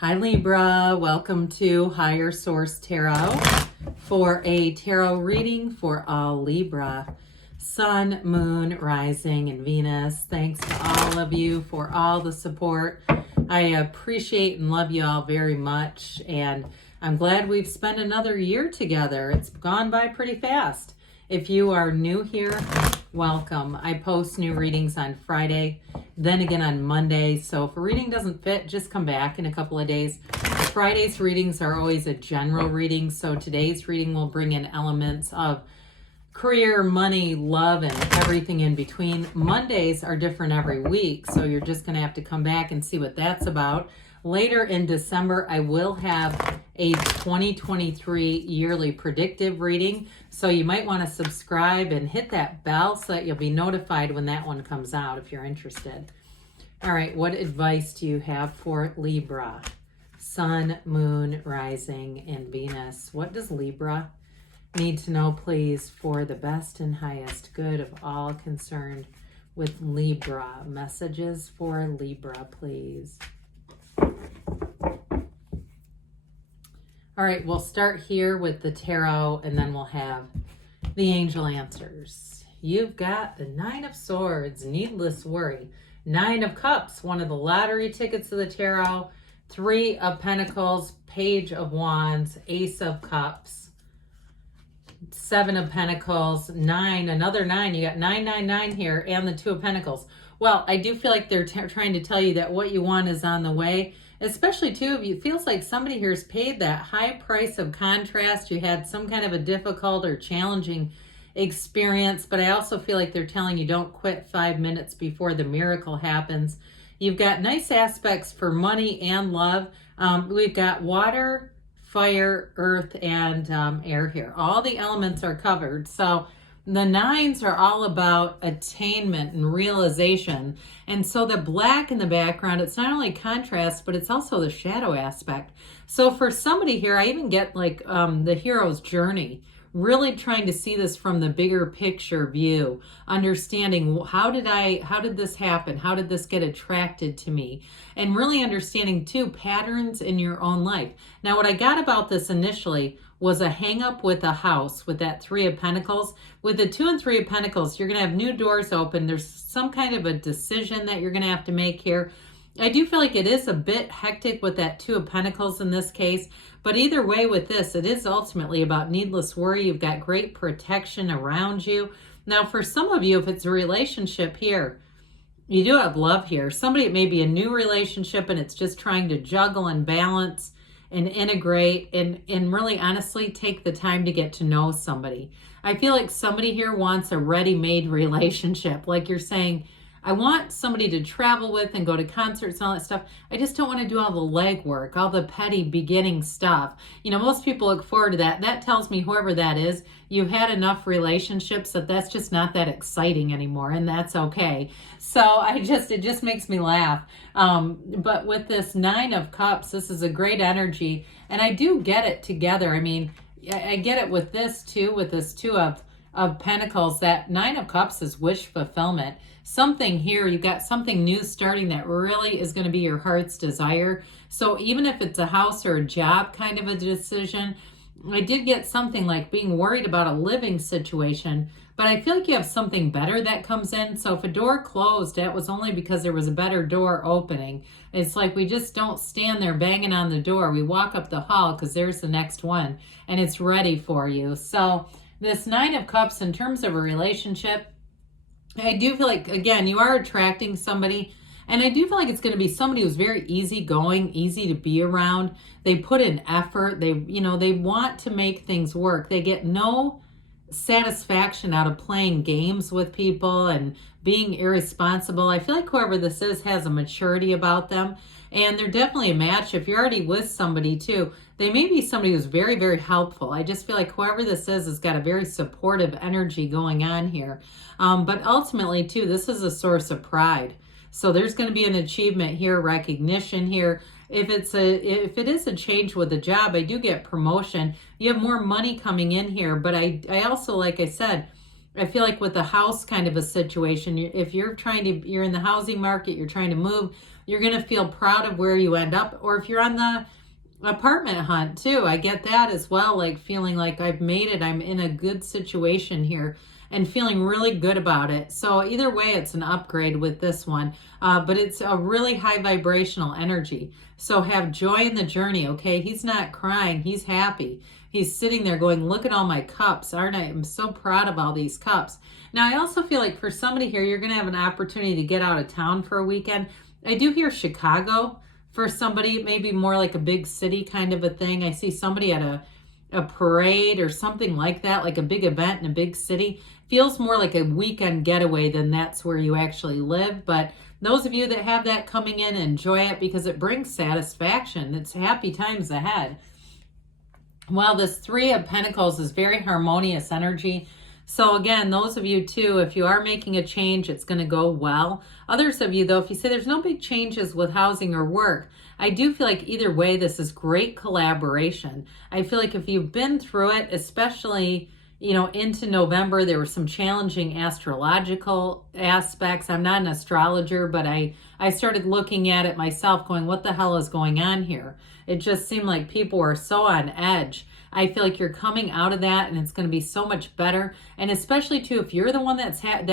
Hi Libra, welcome to Higher Source Tarot for a tarot reading for all Libra. Sun, Moon, Rising, and Venus. Thanks to all of you for all the support. I appreciate and love you all very much, and I'm glad we've spent another year together. It's gone by pretty fast. If you are new here, welcome. I post new readings on Friday, then again on Monday. So if a reading doesn't fit, just come back in a couple of days. Friday's readings are always a general reading, so today's reading will bring in elements of career, money, love, and everything in between. Mondays are different every week, so you're just going to have to come back and see what that's about. Later in December, I will have a 2023 yearly predictive reading, so you might want to subscribe and hit that bell so that you'll be notified when that one comes out if you're interested. All right, what advice do you have for Libra? Sun, Moon, Rising, and Venus. What does Libra need to know, please, for the best and highest good of all concerned with Libra? Messages for Libra, please. All right, we'll start here with the tarot, and then we'll have the angel answers. You've got the Nine of Swords, needless worry. Nine of Cups, one of the lottery tickets of the tarot. Three of Pentacles, Page of Wands, Ace of Cups. Seven of Pentacles, nine, another nine. You got 999 here, and the Two of Pentacles. Well, I do feel like they're trying to tell you that what you want is on the way. Especially, too, if it feels like somebody here has paid that high price of contrast. You had some kind of a difficult or challenging experience, but I also feel like they're telling you don't quit 5 minutes before the miracle happens. You've got nice aspects for money and love. We've got water, fire, earth, and air here. All the elements are covered. So the nines are all about attainment and realization. And so the black in the background, it's not only contrast, but it's also the shadow aspect. So for somebody here, I even get like the hero's journey, really trying to see this from the bigger picture view, understanding how did this happen? How did this get attracted to me? And really understanding too patterns in your own life. Now, what I got about this initially was a hang up with a house with that Three of Pentacles. With the Two and Three of Pentacles, you're going to have new doors open. There's some kind of a decision that you're going to have to make here. I do feel like it is a bit hectic with that Two of Pentacles in this case, but either way with this, it is ultimately about needless worry. You've got great protection around you. Now, for some of you, if it's a relationship here, you do have love here. Somebody, it may be a new relationship and it's just trying to juggle and balance and integrate and really honestly take the time to get to know somebody. I feel like somebody here wants a ready-made relationship. Like you're saying, I want somebody to travel with and go to concerts and all that stuff. I just don't want to do all the legwork, all the petty beginning stuff. You know, most people look forward to that. That tells me whoever that is, you've had enough relationships that that's just not that exciting anymore, and that's okay. So it just makes me laugh. But with this Nine of Cups, this is a great energy, and I do get it together. I mean, I get it with this too, with this Two of Pentacles. That Nine of Cups is wish fulfillment. Something here, you've got something new starting that really is going to be your heart's desire. So even if it's a house or a job kind of a decision, I did get something like being worried about a living situation, but I feel like you have something better that comes in. So if a door closed, that was only because there was a better door opening. It's like we just don't stand there banging on the door. We walk up the hall because there's the next one and it's ready for you. So this Nine of Cups in terms of a relationship, I do feel like, again, you are attracting somebody, and I do feel like it's going to be somebody who's very easygoing, easy to be around. They put in effort. They want to make things work. They get no satisfaction out of playing games with people and being irresponsible. I feel like whoever this is has a maturity about them, and they're definitely a match. If you're already with somebody too, they may be somebody who's very, very helpful. I just feel like whoever this is has got a very supportive energy going on here. But ultimately too, this is a source of pride. So there's going to be an achievement here, recognition here. If it is a change with a job, I do get promotion. You have more money coming in here, but I also, like I said, I feel like with the house kind of a situation, if you're in the housing market, you're trying to move, You're going to feel proud of where you end up. Or if you're on the apartment hunt too, I get that as well, like feeling like I've made it, I'm in a good situation here, and feeling really good about it. So either way, it's an upgrade with this one, but it's a really high vibrational energy. So have joy in the journey, okay? He's not crying, he's happy. He's sitting there going, look at all my cups, aren't I? I'm so proud of all these cups. Now, I also feel like for somebody here, you're going to have an opportunity to get out of town for a weekend. I do hear Chicago for somebody, maybe more like a big city kind of a thing. I see somebody at a parade or something like that, like a big event in a big city. Feels more like a weekend getaway than that's where you actually live. But those of you that have that coming in, enjoy it because it brings satisfaction. It's happy times ahead. Well, this Three of Pentacles is very harmonious energy. So again, those of you too, if you are making a change, it's going to go well. Others of you though, if you say there's no big changes with housing or work, I do feel like either way, this is great collaboration. I feel like if you've been through it, especially, you know, into November, there were some challenging astrological aspects. I'm not an astrologer, but I started looking at it myself going, what the hell is going on here? It just seemed like people were so on edge. I feel like you're coming out of that and it's going to be so much better. And especially too, if you're the one had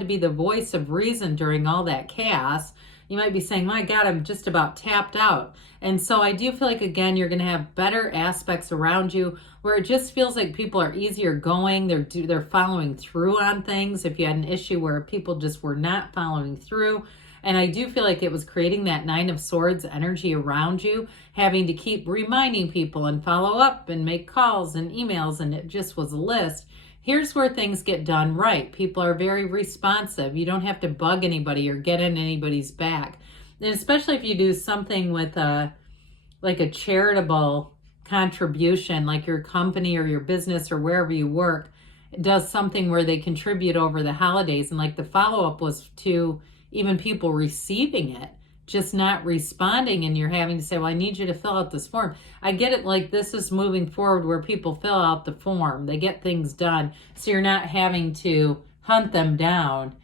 to be the voice of reason during all that chaos, you might be saying, my God, I'm just about tapped out. And so I do feel like, again, you're going to have better aspects around you where it just feels like people are easier going. They're following through on things. If you had an issue where people just were not following through. And I do feel like it was creating that Nine of Swords energy around you, having to keep reminding people and follow up and make calls and emails, and it just was a list. Here's where things get done right. People are very responsive. You don't have to bug anybody or get in anybody's back. And especially if you do something with like a charitable contribution, like your company or your business or wherever you work does something where they contribute over the holidays. And like the follow-up was to even people receiving it, just not responding, and you're having to say, well, I need you to fill out this form. I get it, like this is moving forward where people fill out the form, they get things done, so you're not having to hunt them down.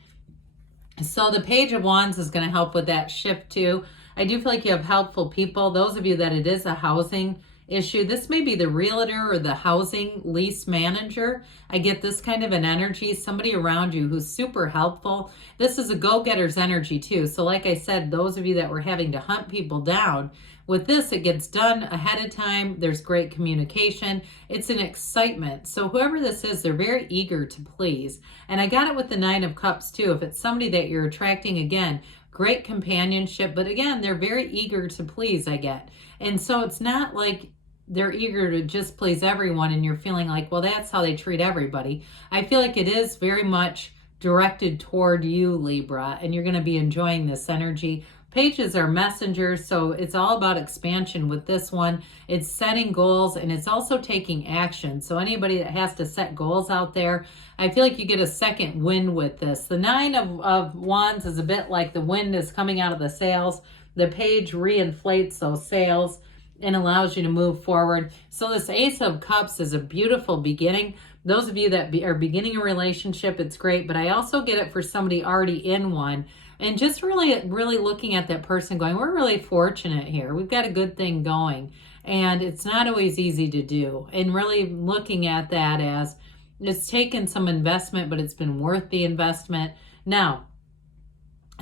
So the Page of Wands is going to help with that shift too. I do feel like you have helpful people. Those of you that it is a housing issue, this may be the realtor or the housing lease manager. I get this kind of an energy, somebody around you who's super helpful. This is a go-getter's energy too. So like I said, those of you that were having to hunt people down, with this, it gets done ahead of time. There's great communication. It's an excitement. So whoever this is, they're very eager to please. And I got it with the Nine of Cups too. If it's somebody that you're attracting, again, great companionship, but again, they're very eager to please, I get. And so it's not like they're eager to just please everyone and you're feeling like, well, that's how they treat everybody. I feel like it is very much directed toward you, Libra, and you're going to be enjoying this energy. Pages are messengers, so it's all about expansion with this one. It's setting goals and it's also taking action. So anybody that has to set goals out there, I feel like you get a second wind with this. The Nine of Wands is a bit like the wind is coming out of the sails. The page reinflates those sails and allows you to move forward. So this Ace of Cups is a beautiful beginning. Those of you that are beginning a relationship, it's great, but I also get it for somebody already in one. And just really looking at that person going, we're really fortunate here. We've got a good thing going. And it's not always easy to do. And really looking at that as it's taken some investment, but it's been worth the investment. Now,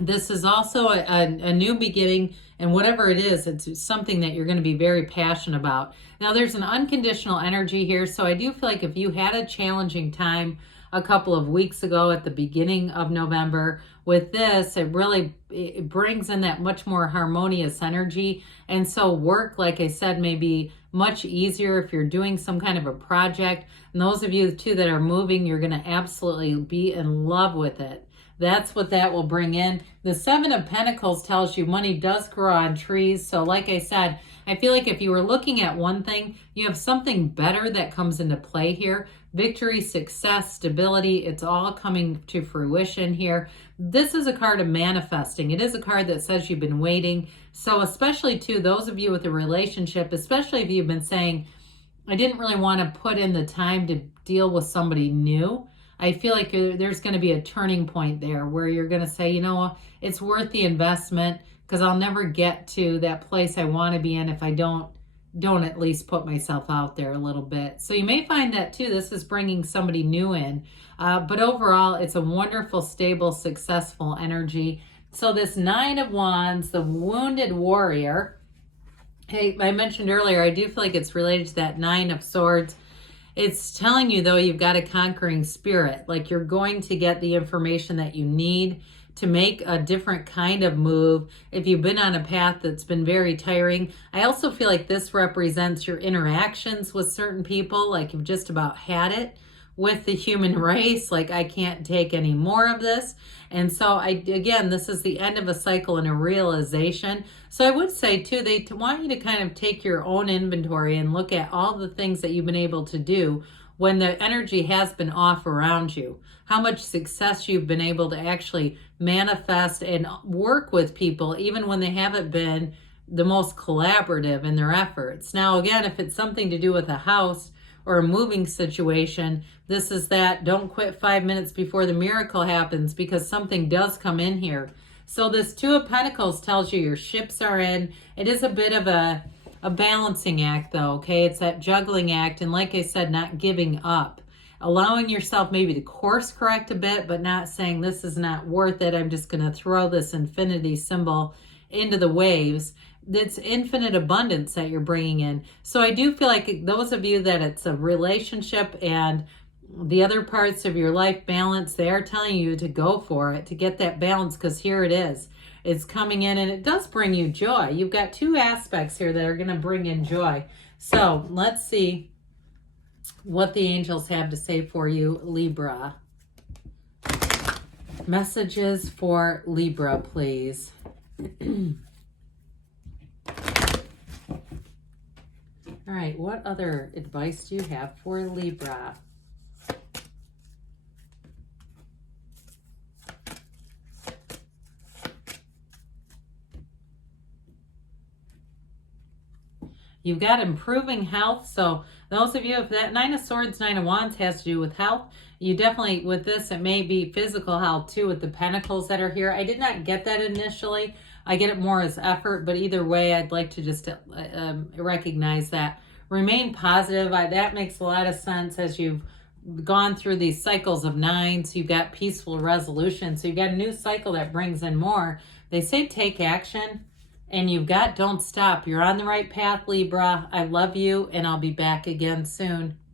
this is also a new beginning, and whatever it is, it's something that you're going to be very passionate about. Now, there's an unconditional energy here, so I do feel like if you had a challenging time a couple of weeks ago at the beginning of November, with this, it brings in that much more harmonious energy. And so work, like I said, may be much easier if you're doing some kind of a project. And those of you too that are moving, you're going to absolutely be in love with it. That's what that will bring in. The Seven of Pentacles tells you money does grow on trees. So like I said, I feel like if you were looking at one thing, you have something better that comes into play here. Victory, success, stability, it's all coming to fruition here. This is a card of manifesting. It is a card that says you've been waiting. So especially to those of you with a relationship, especially if you've been saying, I didn't really want to put in the time to deal with somebody new. I feel like there's going to be a turning point there where you're going to say, you know, it's worth the investment. because I'll never get to that place I want to be in if I don't at least put myself out there a little bit. So you may find that too. This is bringing somebody new in. But overall, it's a wonderful, stable, successful energy. So this Nine of Wands, the wounded warrior. Hey, I mentioned earlier, I do feel like it's related to that Nine of Swords. It's telling you, though, you've got a conquering spirit. Like you're going to get the information that you need to make a different kind of move if you've been on a path that's been very tiring. I also feel like this represents your interactions with certain people, like you've just about had it with the human race, like I can't take any more of this. And so again, this is the end of a cycle and a realization. So I would say too, they want you to kind of take your own inventory and look at all the things that you've been able to do when the energy has been off around you, how much success you've been able to actually manifest and work with people, even when they haven't been the most collaborative in their efforts. Now, again, if it's something to do with a house or a moving situation, this is that don't quit 5 minutes before the miracle happens, because something does come in here. So this Two of Pentacles tells you your ships are in. It is a bit of a balancing act though, okay? It's that juggling act, and like I said, not giving up. Allowing yourself maybe to course correct a bit, but not saying this is not worth it. I'm just going to throw this infinity symbol into the waves. It's infinite abundance that you're bringing in. So I do feel like those of you that it's a relationship and the other parts of your life balance, they are telling you to go for it, to get that balance, because here it is. It's coming in and it does bring you joy. You've got two aspects here that are going to bring in joy. So let's see what the angels have to say for you, Libra. Messages for Libra, please. All right, what other advice do you have for Libra? You've got improving health. So those of you, if that Nine of Swords, Nine of Wands has to do with health, you definitely, with this, it may be physical health too with the pentacles that are here. I did not get that initially. I get it more as effort, but either way, I'd like to just recognize that. Remain positive. That makes a lot of sense as you've gone through these cycles of nines. You've got peaceful resolution. So you've got a new cycle that brings in more. They say take action. And you've got don't stop. You're on the right path, Libra. I love you, and I'll be back again soon.